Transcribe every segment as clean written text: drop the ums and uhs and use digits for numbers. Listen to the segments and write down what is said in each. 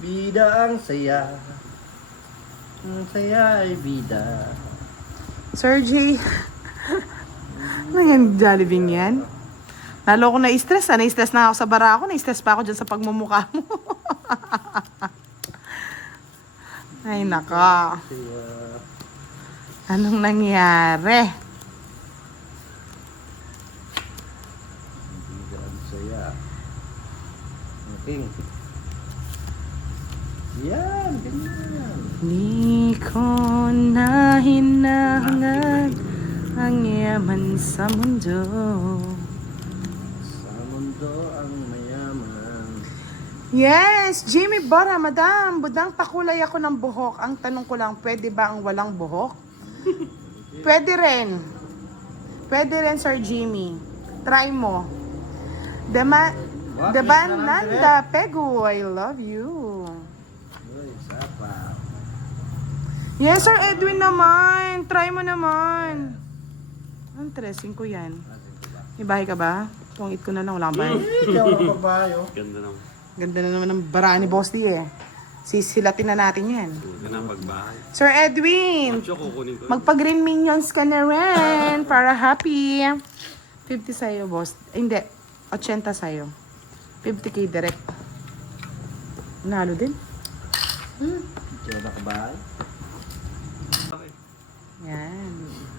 Bida ang saya. Ang saya ay bida. Sir J, ano yan, Jollibee yan? Lalo ko na-stress, na-stress na ako sa bara ko, na-stress pa ako dyan sa pagmumukha mo. Ay, naka. Saya. Anong nangyari? Bida ang saya. Okay. Yan, ganyan. Di ko na hinahangad ang yaman sa mundo. Sa mundo ang mayaman. Yes, Jimmy Bora, madam, budang pakulay ako ng buhok. Ang tanong ko lang, pwede ba ang walang buhok? Pwede rin. Pwede rin, Sir Jimmy. Try mo. What? Debananda Pegu, I love you. Uy, sapa. Yes, Sir Edwin naman. Try mo naman. Ang tressing ko yan. Ibahay ka ba? Tungit ko na lang, wala ba? Ikaw ang babayo. Ganda naman. Ganda na naman ng bara ni Boss D eh. Sisilatin na natin yan. Ganda ng pagbahay. Sir Edwin, Macho, kukunin ko. magpa-green minions ka na rin para happy. 50 sa'yo, boss. Hindi, 80 sa'yo. 50k direct. Nalo din. Ikaw na kabahay. Okay. Yan.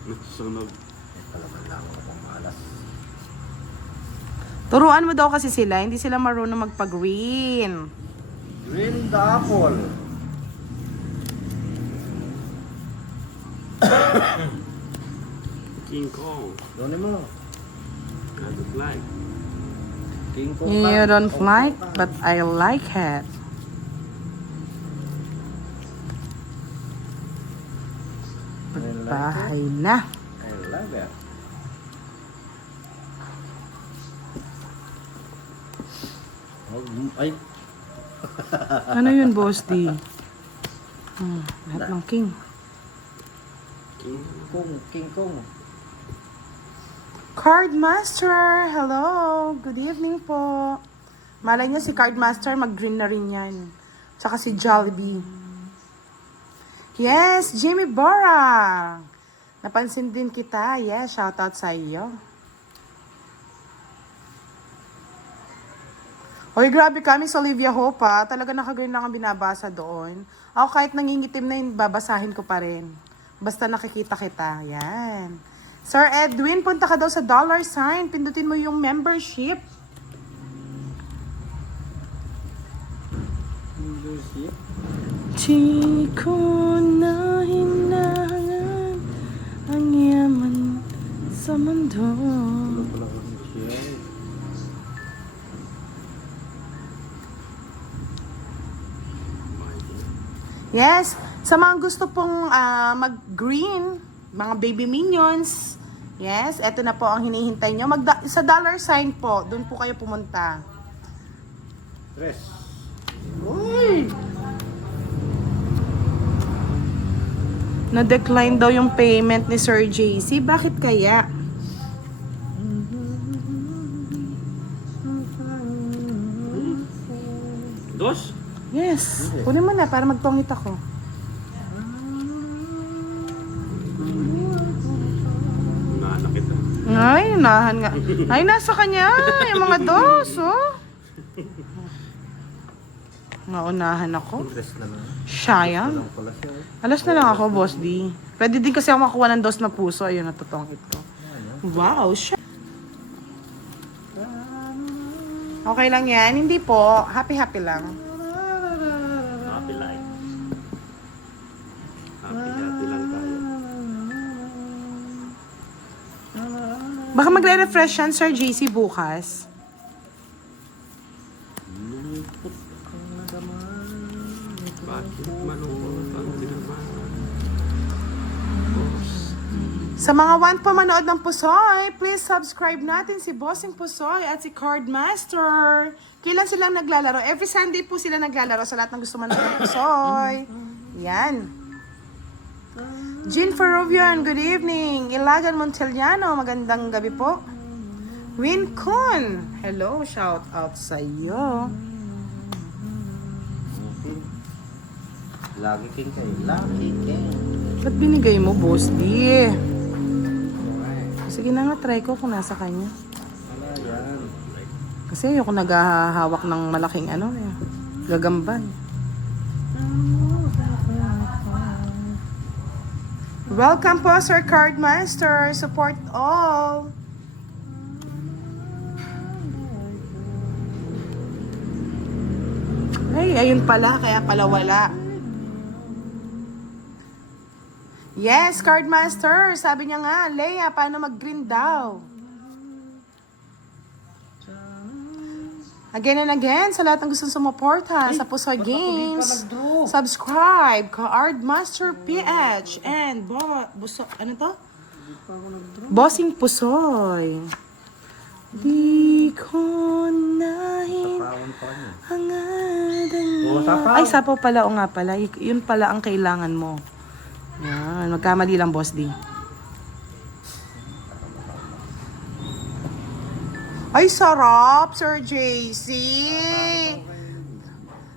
Nasusunog. Palaman lang ako pang malas. Turuan mo daw kasi sila, hindi sila marunong magpa-green. Green the apple. King Kong. Doon mo. Kind of like. King Kong. You don't like, but I like it. Bahay na. I love it. Oh, ay, Ano yun, boss D? Lahat ng king. King King Kong. Card Master, hello. Good evening po. Malay niya si Card Master, mag-green na rin yan. Tsaka si Jollibee. Yes, Jimmy Bora. Napansin din kita. Yes, shoutout sa iyo. Hoy, grabe kami sa Olivia Hope ha. Talaga naka-green lang ang binabasa doon. Ako kahit nangingitim na yun, babasahin ko pa rin. Basta nakikita kita. Yan. Sir Edwin, punta ka daw sa $sign. Pindutin mo yung membership. Di ko na hinahangan ang yaman sa mundo. Wala kasi siya. Yes, sa mga gusto pong mag-green, mga baby minions, yes, eto na po ang hinihintay nyo. Sa $sign po, doon po kayo pumunta. Tres. Uy! Na-decline daw yung payment ni Sir JC. Bakit kaya? Dos? Yes, kunin mo na para magtongit ako. Naanak kita. Ay, unahan nga. Ay, nasa kanya. Yung mga dos, oh. Naunahan ako. Tres naman. Sayang. Lang pala siya. Alas na lang ako, Boss D. Pwede din kasi ako makuha ng dos na puso. Ayun, natutongit ko. Wow, siya. Okay lang yan. Hindi po. Happy-happy lang. Happy life. Happy lang tayo. Baka magre-refresh yan, Sir JC, bukas. Bakit malungkot ang tinaman? Sa mga want pa manood ng Pusoy, please subscribe natin si Bossing Pusoy at si Card Master. Kailan silang naglalaro? Every Sunday po sila naglalaro sa lahat ng gusto manood ng Pusoy. Yan. Jean Ferrovian, good evening. Ilagan Montellano, magandang gabi po. Win Kun, hello, shout out sa iyo. King Lucky King kayo. Lucky King. Ba't binigay mo, Boss D? Sige na nga, try ko kung nasa kanya. Wala yan. Kasi ayoko naghahawak ng malaking ano eh. Gagambay. Welcome po, Sir Cardmaster. Support all. Ay, ayun pala. Kaya pala wala. Yes, Cardmaster. Sabi niya nga, Leia, paano mag-green daw? Again and again, sa lahat ng gustong sumuporta sa Pusoy Games, subscribe, Cardmaster PH, and ano to? Bossing Pusoy. Di ko nahin Sapawan pa niya. hangadan Oo, mo. sapaw. Ay, sapaw pala. O nga pala. Yun pala ang kailangan mo. Yan. Magkamali lang, Boss D. Ay, sarap, Sir JC.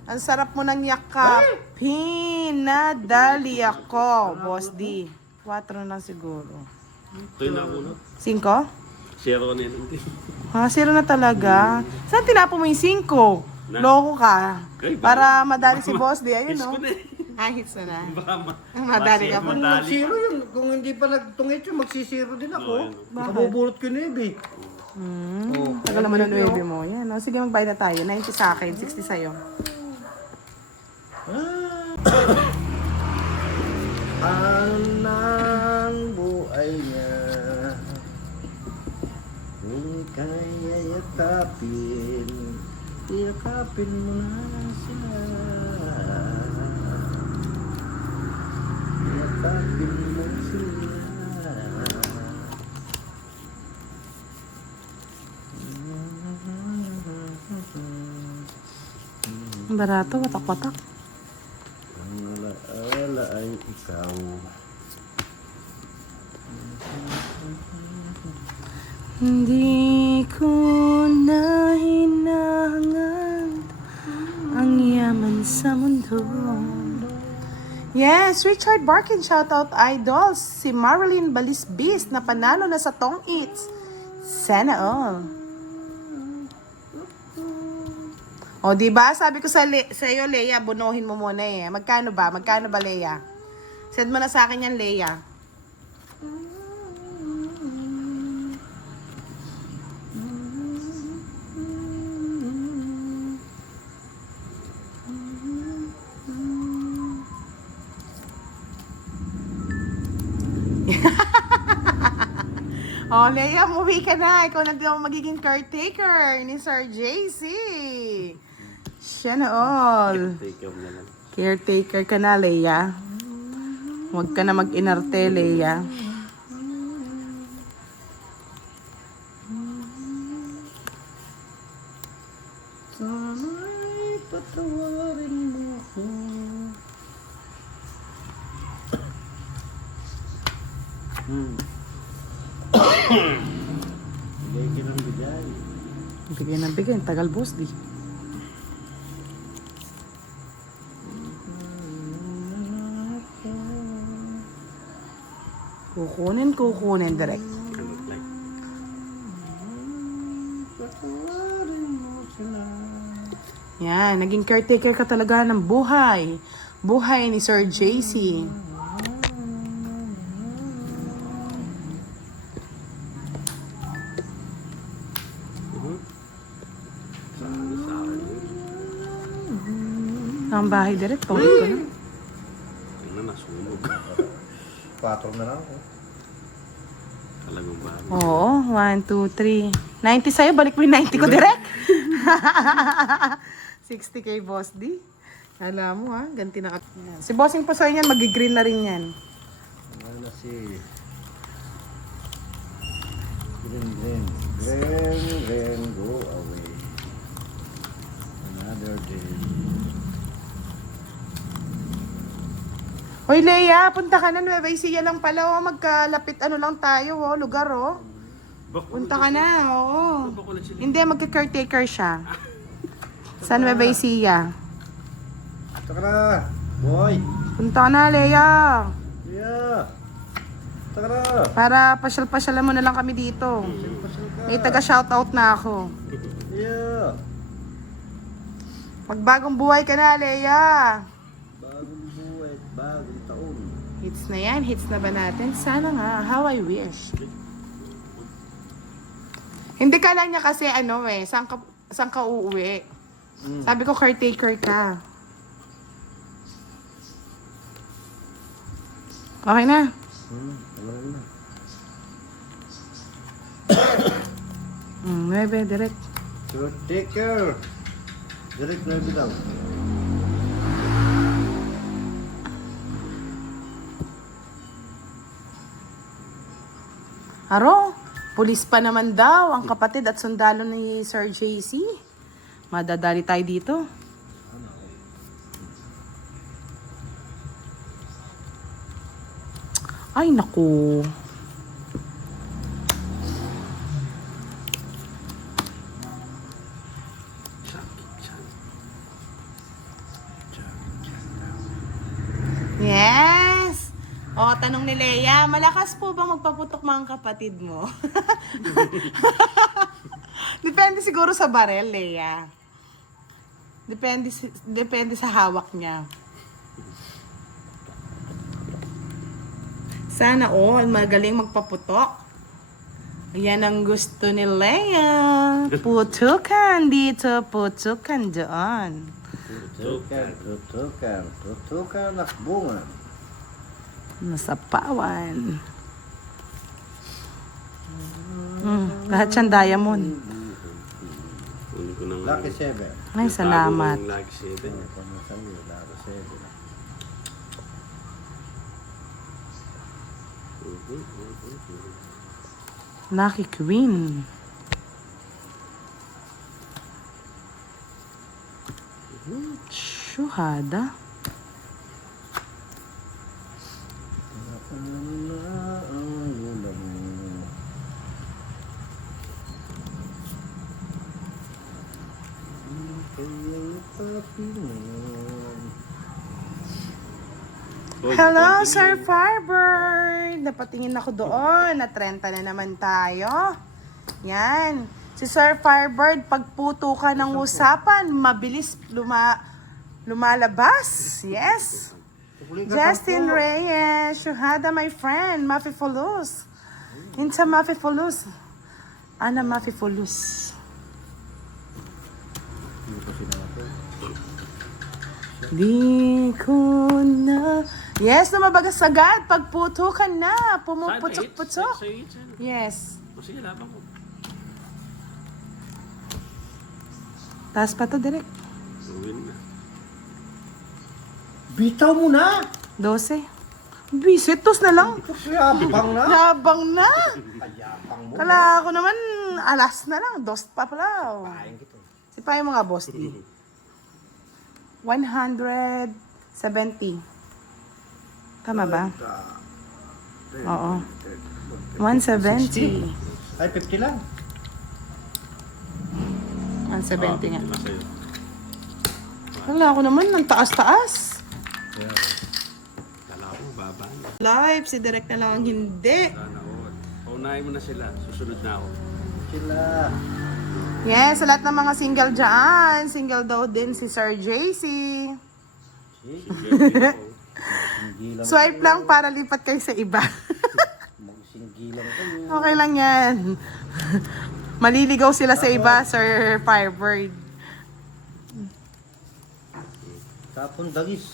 Ang sarap mo ng yakapin. Nadali ako, Boss D. 4 na siguro. Ito yung nakunot. 5? Zero na yun. Ha, 0 na talaga. Saan tinapo mo yung 5? Loko ka. Okay, Para madali si Boss D. Ayun, Hits no? ko na eh. Ah, hits na na. Baka Madali ka pa. Kung Madali. nag-zero yun, kung hindi pa nagtungit yun, magsisiro din ako. Bakit? Mabubulot ko na yun eh. Oh, Tagal naman ang 9 mo. Yan, no? Sige, magbayad na tayo. 90 sa akin, 60 sa'yo. Ano nang buhay niya? Kung kaya yakapin, yakapin mo na siya. Yakapin mo siya. Ang barato, watak-watak. Ang alaala ay ikaw. Hindi ko na hinahangad ang yaman sa mundo. Yes, Richard Barkin, shoutout idols. Si Marilyn Balisbis na panalo na sa Tong Eats. Sana all. O, di ba? Sabi ko sa iyo, Leia, bunuhin mo muna eh. Magkano ba? Magkano ba, Leia? Send mo na sa akin yan, Leia. Oh, Leia, umuwi ka na. Ikaw na din ang magiging caretaker ni Sir JC. Siya na all. Take care na lang. Caretaker ka na, Leia. Huwag ka na mag-inarte, Leia. Sana'y patawarin mo ako. Bigay ka ng bigay. Bigay ng bigay. Tagal, Boss D. Kukunin direct. Ano, like, Patawarin mo sila. Yan, naging caretaker ka talaga ng buhay. Buhay ni Sir JC. Sana sa akin yun. Ang bahay direct. Paulit ko na. Tingnan, nasunog. 4 na lang ako. Talagang ba? Oo, 1, 2, 3. 90 sa'yo, balik mo yung 90 ko direct. 60k, Boss D. Alam mo ha, ganti na. Yan. Si Bossing Pusoy niyan, mag-green na rin yan. Ano si... Gren, go away. Another day. Hoy, Leia, punta ka na. Nueva Ecija lang pala. Oh. Magkalapit ano lang tayo, oh. Lugar, oh. Punta ka na, oo. Hindi, magka-caretaker siya. Sa Nueva Ecija. Saka na. Boy! Punta ka na, Leia. Yeah! Tara! Para pasyal-pasyalan mo na lang kami dito. Pasyal ka! May taga-shoutout na ako. Yeah! Magbagong buhay ka na, Leia. Bagong buhay, bagong taon. Hits na yan. Hits na ba natin? Sana nga. How I wish. Hindi ka lang niya kasi saan ka uuwi? Sabi ko caretaker ka. Okay na. Alam na. 9, direct. So, take care. Direct na lang. Aro, pulis pa naman daw ang kapatid at sundalo ni Sir JC. Madadali tayo dito. Ay, naku. Yes! O, tanong ni Leia, malakas po bang magpaputok mga kapatid mo? Depende siguro sa barel, Leia. Depende sa hawak niya. Sana all magaling magpaputok. Yan ang gusto ni Leia. Putukan dito, putukan doon. Tutukan, nakbungan. Nasa pawan. Lahat siyang diamond. Kunin ko na nga. Lucky 7. Ay, salamat. Lucky 7. Lucky 7. Lucky Queen. Syuhada. Hello, Sir Firebird! Napatingin ako doon. Na-30 na naman tayo. Yan. Si Sir Firebird, pagputo ka ng usapan, mabilis lumalabas. Yes. Justin Reyes, Shuhada, my friend, Mafifulus. Insa Mafifulus. Ana Mafifulus. Di ko na... Yes, lumabagas agad. Pagputo ka na. Pumuputok-putok. Yes. O sige, laban ko. Taas pa to, direct. Win na. Bitaw mo na! 12. Bisit, tos na lang. Yabang na! Yabang na. Ayabang mo. Kala ko naman, alas na lang. Dos pa pala. Pahin kita. Si pa yung mga boss di. 170. Tama ba? Oo. 170. Ay, 50 lang. 170 nga. Masaya. Kala ko naman, ang taas-taas. Kala ko, baba na. Live, si Direk na lang ang hindi. Sana all. Paunahin mo na sila. Susunod na ako. Sila. Yes, sa lahat ng mga single dyan. Single daw din si Sir JC. Singgilang Swipe lang para lipat kayo sa iba. Magsinggilang kayo. Okay lang yan. Maliligaw sila sa iba, Sir Firebird. Tapon dagis.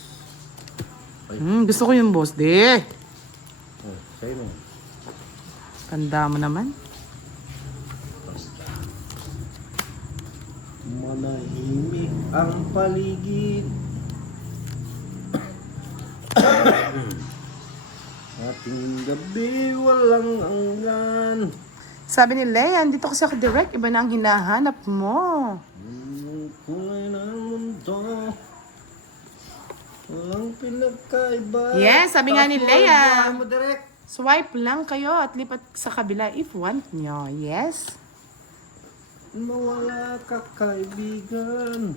Gusto ko yung boss, di. Oh, sa'yo mo. Tanda mo naman. Manahimik ang paligid. Ating gabi walang hanggan. Sabi ni Leia, dito kasi ako direct. Iba na ang hinahanap mo. Ang kulay ng mundo. Walang pinagkaiba. Yes, sabi nga ni Tapos, Leia. buhay mo direct. Swipe lang kayo at lipat sa kabila if want nyo. Yes? Nawala ka kaibigan.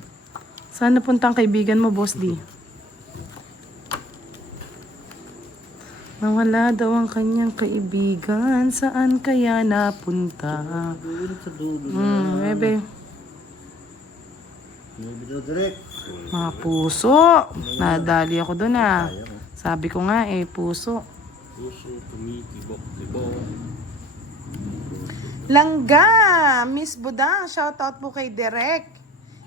Saan napunta ang kaibigan mo, Boss D? Nawala daw ang kanyang kaibigan. Saan kaya napunta? Dulo sa dulo. Bebe. May video direct. Mga puso. Nadali ako doon ah. Sabi ko nga puso. Pusong tumitibok-tibok. Langga! Miss Budang, shoutout po kay Derek.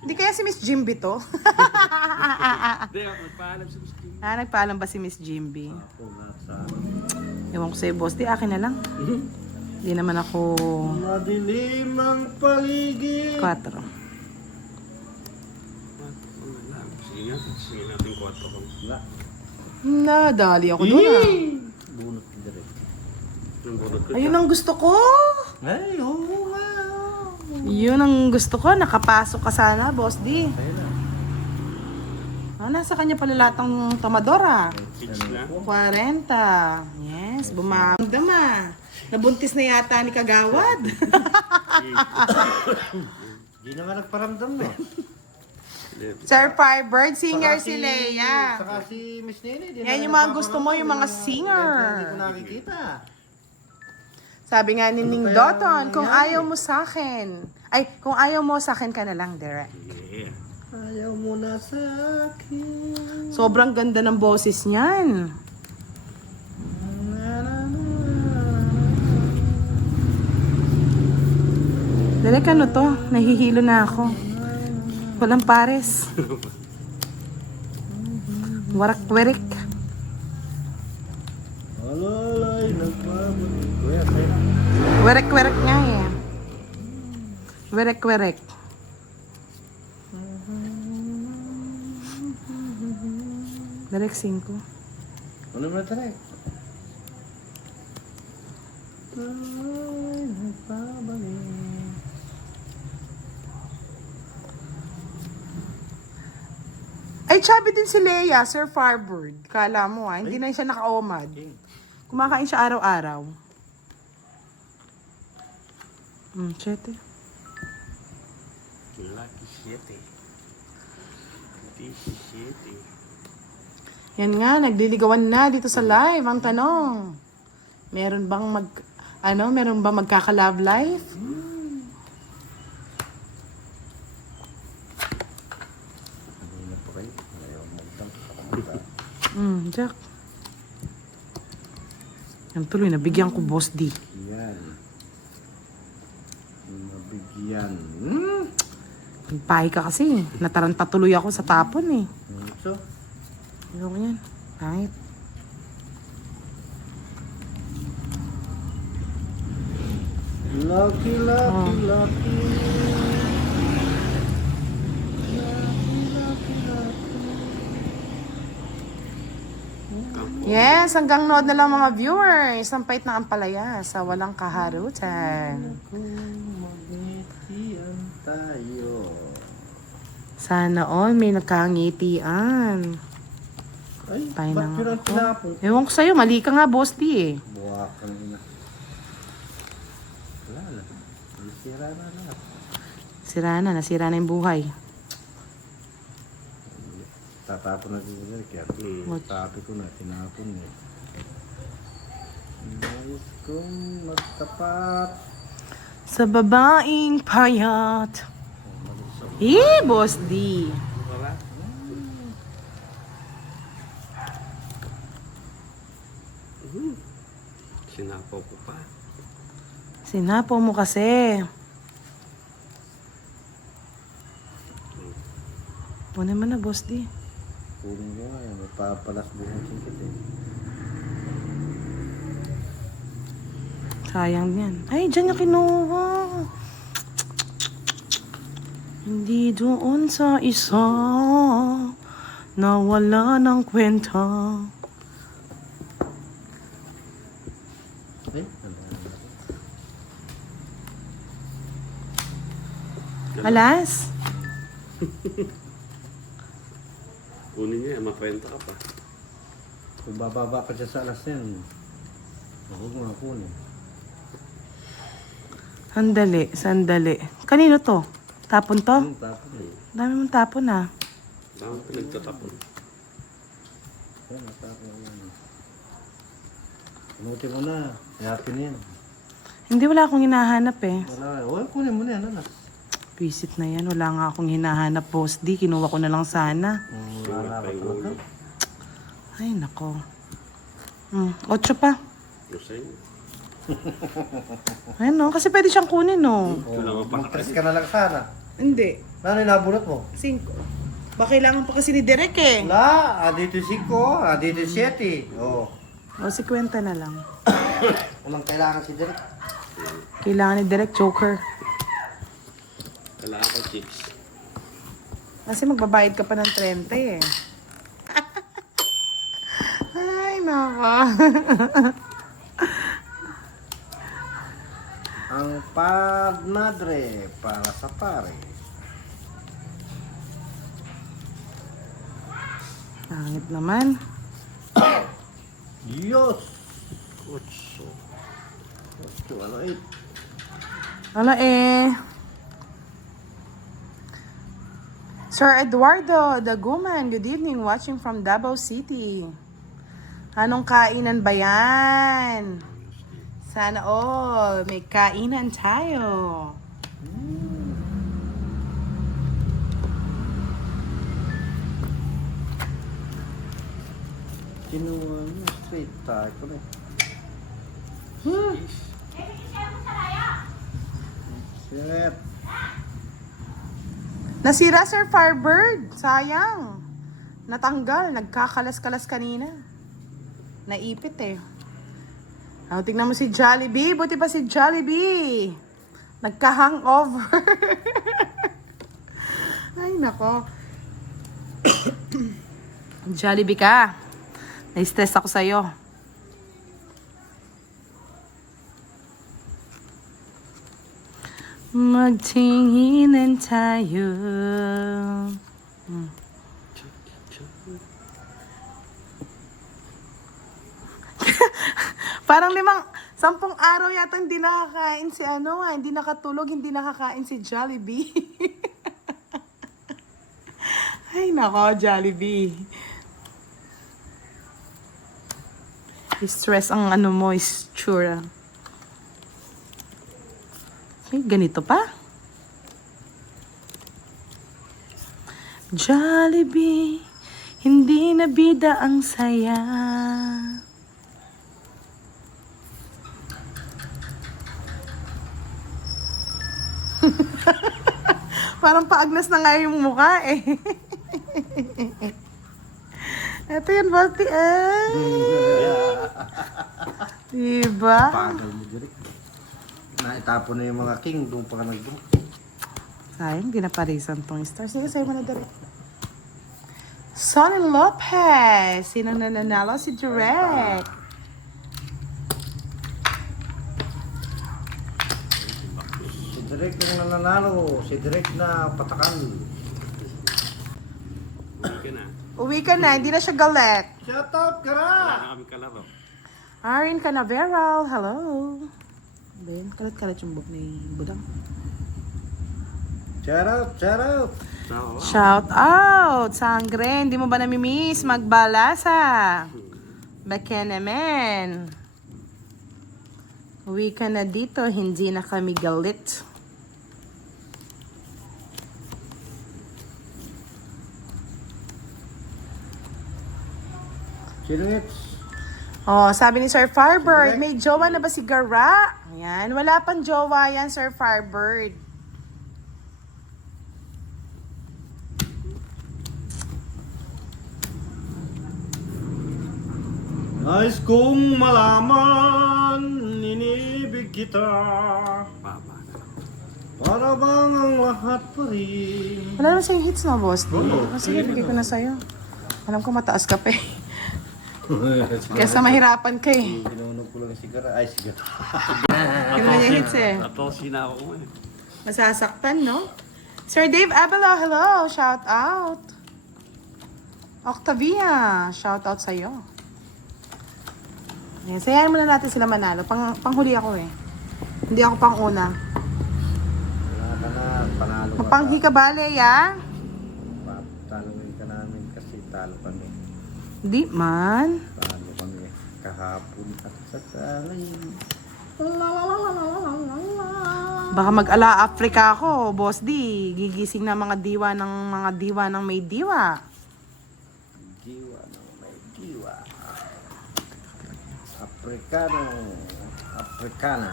Hindi kaya si Miss Jimby to? Hindi, magpaalam sa Miss Kim. Nagpaalam ba si Miss Jimby? Ako nga sa Ewan ko sa'yo, boss. Di, akin na lang. Hindi naman ako madilim ang paligid. 4. Sige natin 4 ko. Wala. Nadali ako doon ah. Bunot direct. Yung bunot ko. Ayun ang gusto ko. Ay, oo nga. Yun ang gusto ko. Nakapasok ka sana, boss D. Ayun na. Nasa kanya pala lahat ng tomadora. Pitch na. 40. Yes, bumamdam ah. Nabuntis na yata ni Kagawad. Di naman nagparamdam no. Sir Firebird, singer Saka si Leia. Saka si Miss Nene. di Yan naman yung mga gusto mo, nagpaparamdam. yung mga Yan, singer. Hindi ko nakikita. Sabi nga ni Ning kaya Doton, kung nangyari? ayaw mo sa akin, kung ayaw mo sa akin ka na lang, direct. Yeah. Ayaw mo na sa akin. Sobrang ganda ng boses niyan. Direct, ano to? Nahihilo na ako. Walang pares. Warak-werik. Alalay, nagpabalik. Kuya, sa'yo na. Werek-werek nga eh. Werek-werek. Direct 5. Ano mo direct? Ay, nagpabalik. Ay, chubby din si Leia, Sir Firebird. Kala mo hindi na siya naka-omad. Kumakain siya araw-araw. 7. Lucky 7. 17. Yan nga, nagliligawan na dito sa live. Ang tanong, meron bang meron bang magkaka-love life? Hindi na po kayo. Ayaw mo utang. Jack. Yan tuloy, nabigyan ko boss D. Yan. Mabigyan. Pahi ka kasi. Nataranta tuloy ako sa tapon eh. So, Ayaw ko yan. Pangit. lucky, lucky, lucky. Yes, hanggang nood na lang mga viewers. Ang pait na ampalaya sa walang kaharutan. Magngitian tayo. Sana all may nagkangitian. Ay, Tayo ba't na yun ang nga. tinapon? Ewan ko sa'yo, mali ka nga, boss D eh. Buwakan na. Wala na. Sira na lahat. Nasira na yung buhay. Tatapon na din nila. Kaya sabi ko na, tinapon eh. Nais kong magtapat. Sa babaeng payat. Boss D. Wala. Sinapaw ko pa. Sinapo mo kasi. Puno mo na, boss D. Kunin ko nga yan. May papalas buhong singkit eh. Sayang yan. Ay, dyan niya kinuha. Hindi doon sa isa na wala ng kwenta. Ay, ano. Alas? Kunin niya, makwenta ka pa. Kung bababa ka dyan sa alas na yan, huwag mo na kunin. Sandali. Kanino to? Tapon to? Ang tapon eh. Dami mong tapon ah. Bakit pinagtatapon? Yan, natapon yan. Kamuti mo na. Hayapin na yan. Hindi, wala akong hinahanap eh. Wala. O, kunin mo na yan. Ano? Visit na yan. Wala nga akong hinahanap, Boss D. Kinuha ko na lang sana. Wala ka talaga. Ay, nako. 8 pa. Lusay. Ayun no, kasi pwede siyang kunin no. Mag-press ka na lang sana. Hindi. Ano yung nabunot mo? 5. Ba kailangan pa kasi ni Derek eh. Wala. Dito 5. Dito 7. Oh. O, 50 na lang. Walang kailangan si Derek. Kailangan ni Derek Joker. Kailangan ko chips. Kasi magbabayad ka pa ng 30 eh. Ay, nako. Ang padmadre para sa pare. Pangit naman. Diyos! 8. Ano 8? Ano eh. Sir Eduardo Daguman, good evening. Watching from Davao City. Anong kainan ba yan? Sana all, may kainan tayo. Kinuha mo straight tayo ko na. Shit. Nasira, Sir Firebird. Sayang. Natanggal. Nagkakalas-kalas kanina. Naipit eh. Oh, tingnan mo si Jollibee. Buti pa si Jollibee. Nagka-hangover. Ay, nako. Jollibee ka. Na-stress ako sa'yo. Magtinginan tayo. Parang 10 araw yata hindi nakakain si hindi nakatulog, hindi nakakain si Jollibee. Ay nako, Jollibee. Stress ang mo, is tsura. May ganito pa? Jollibee, hindi na bida ang saya. Parang paagnas na nga yung mukha eh. Ito yan, Balti eh. Diba? Pagal mo, Derek. Naitapon na yung mga king. Doon pa ka nag-book. Sayang, di na parisan tong star. Sige, sa'yo mo na dali. Sonny Lopez. Sinong nananalo? Si Direk. Si Derek yung nananalo. Si Derek na patakal. Uwi ka na. Uwi ka na, hindi na siya galit. Shout out ka na! Wala na kami kalaro. Arin Canaveral, hello. Ben, kalat-kalat yung book ni Budang. Shout out! Shout out! No. Shout out! Sangre, hindi mo ba namimiss magbalasa? Baka naman. Uwi ka na dito, hindi na kami galit. Sino it's? Oh, sabi ni Sir Firebird, may jowa na ba si Gara? Ayan, wala pang jowa yan, Sir Firebird. Nais kong malaman, inibig kita. Papa. Para bang ang lahat pa rin. Wala naman sa'yo hits na, boss. Oo. Sige, bigay ko na sa'yo. Alam ko mataas ka pa eh. Kaya sa mahirapan ka eh. Ginunog ko lang yung sigara. Ay, sigara. Yun naman yung hits eh. Natosi na ako eh. Masasaktan, no? Sir Dave Abelo, hello. Shout out. Octavia, shout out sa'yo. Ayan, sayahin muna natin sila manalo. Panghuli ako eh. Hindi ako pang una. Wala ka na. Panalo ka. Mapanghi ka bale, ya? Taluin ka namin kasi talo kami. Hindi man. Talo kami. kahapon at saka ngayon. Baka mag-ala Africa ako, Boss D. Gigising na mga diwa ng may diwa. Diwa ng may diwa. Afrikano. Afrikana.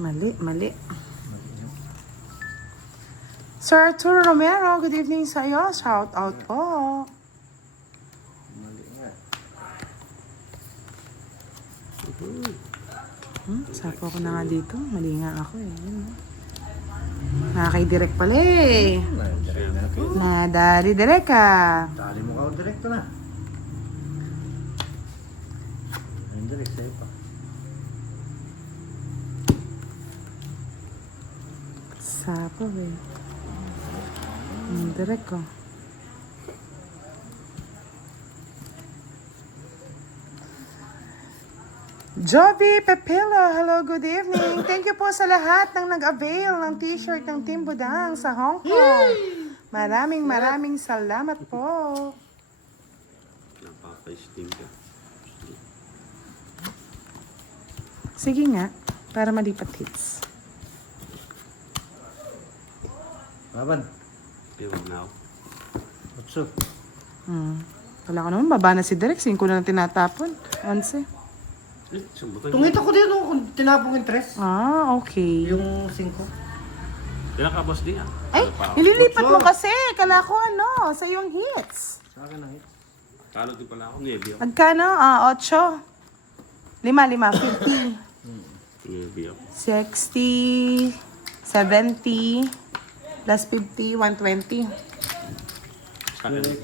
Mali. Sir Arturo Romero, good evening sa iyo. Shout out po. Mali nga. Sapo ko na nga dito. Mali nga ako eh. Nakakay-direct pala eh. Direct natin. Nadari-direct ka. Dali mo ka o direkto na. Ayun direct sa'yo pa. Sapo eh. Direct ko. Joby Pepilo, hello, good evening. Thank you po sa lahat ng nag-avail ng t-shirt ng Team Budang sa Hong Kong. Maraming salamat po. Napaka-steam ka. Sige nga, para malipat hits. Laban. Ewan na ako. Utso. Wala ko naman, baba na si Derek. 5 na lang tinatapon. 11. Sumbutan Tungit ako din kung tinapong yung tres. Ah, okay. Yung 5. Kailan ka, boss, di ah? Ay, nililipat mo kasi. Kala ko sa iyong hits. Sa akin ang hit. Talo din pala ako. Nebi ako. Magkano? 8. 5, 50. Nebi ako. 60, 70, plus 50, 120. Sa akin, 30.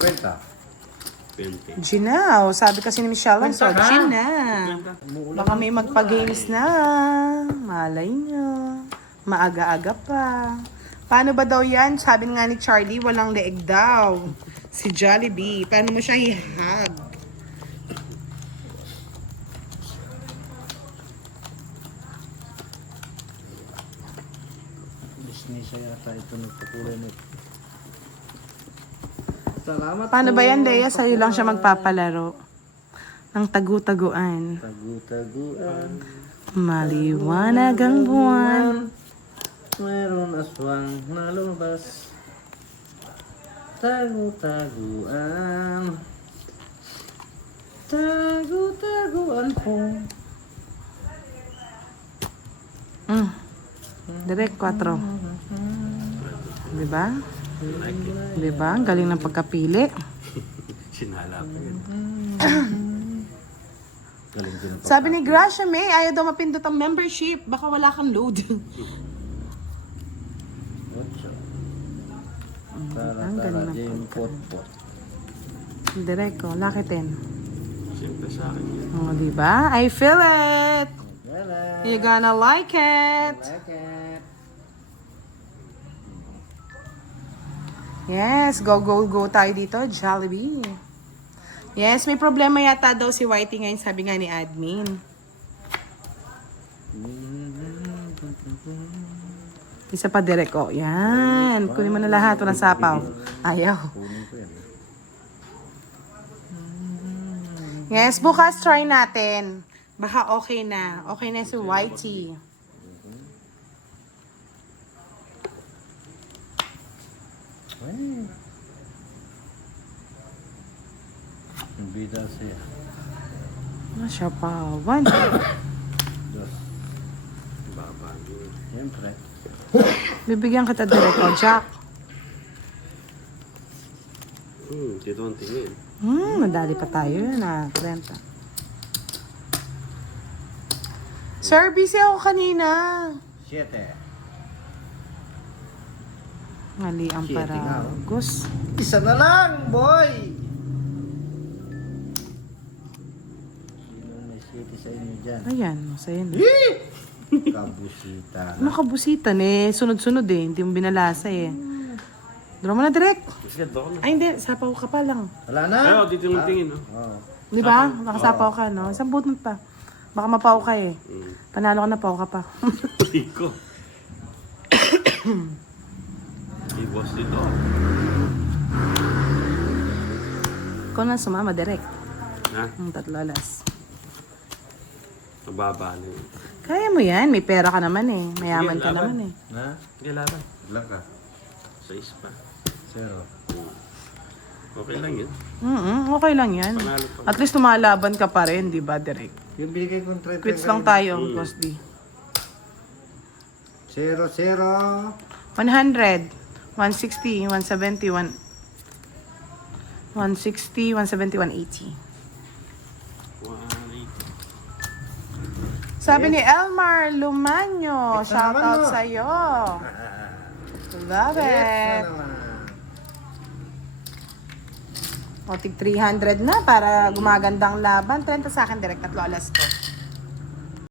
20. 20. Gina, sabi kasi ni Michelle lang, so Kwenta ka. Gina. Baka may magpa-games na. Malay nyo. Maaga-aga pa. Paano ba daw yan? Sabi nga ni Charlie, walang leeg daw. Si Jollibee. Paano mo siya i-hug? Business yata ito nagpakulay nito. Salamat Paano ba yan, po. Lea? Sa'yo lang siya magpapalaro. Ng tagu-taguan. Tagu-taguan. Maliwanag ang buwan. Meron aswang na lumabas. Tagu-taguan. Tagu-taguan po. Direct 4. Diba? Diba? Ang galing ng pagkapili. Sinala ko yun. Galing din ang Sabi ni Gracia May, ayaw daw mapindot ang membership. Baka wala kang load. pagkakotso. ang galing ng Yung pot-pot. Direct ko. Lucky 10. Siyempre sa akin yun. Oh, diba? I feel it. Wala. You're gonna like it. Like it. Yes, go tayo dito, Jollibee. Yes, may problema yata daw si Whitey ngayon, sabi nga ni admin. Isa pa direct ko. Yan, kunin mo na lahat, walang sapaw. Ayaw. Kunin ko yan. Yes, bukas try natin. Baka okay na. Okay na si Whitey. Ay. Ang bida siya. Siya pa. 1. Dos. Baba yun. Siyempre. Bibigyan kita direct ko, Jack. Dito ang tingin. Madali pa tayo na 30. Sir, busy ako kanina. 7. Mali ang Shit, paragos. Isa na lang, boy! Sino may city sa inyo dyan? Ayan, masaya na. Kabusita. Ano kabusitan eh? Sunod-sunod eh. Hindi mo binalasa eh. Draw mo na direct. Kasi doon na. Ay hindi, sapaw ka pa lang. Wala na? Ay, dito yung tingin, no? Oo. Di ba? Nakasapaw ka, no? Isang button pa. Baka mapaw ka eh. Panalo ka na, paw ka pa. Rico. boss dito. Ikaw na sumama, direct. Ha? Ang 3 alas. Mababa na yun. Kaya mo yan. May pera ka naman eh. Mayaman ka laban. naman eh. Na? Sige, laban. Ilang ka? 6 pa. 0. Okay lang yun. Okay lang yan. Panalo pa. At least lumalaban ka pa rin, di ba, direct? Yung binigay kong 30. Quits lang tayo, Boss D. 0, 0. 100, 160, 170, 160, 170, 180. 180. Sabi ni Elmar Lumanyo, Ito shout naman, out no? sa'yo. Love it. O, tig 300 na para gumagandang laban. 30 sa akin, direct 3 alas to.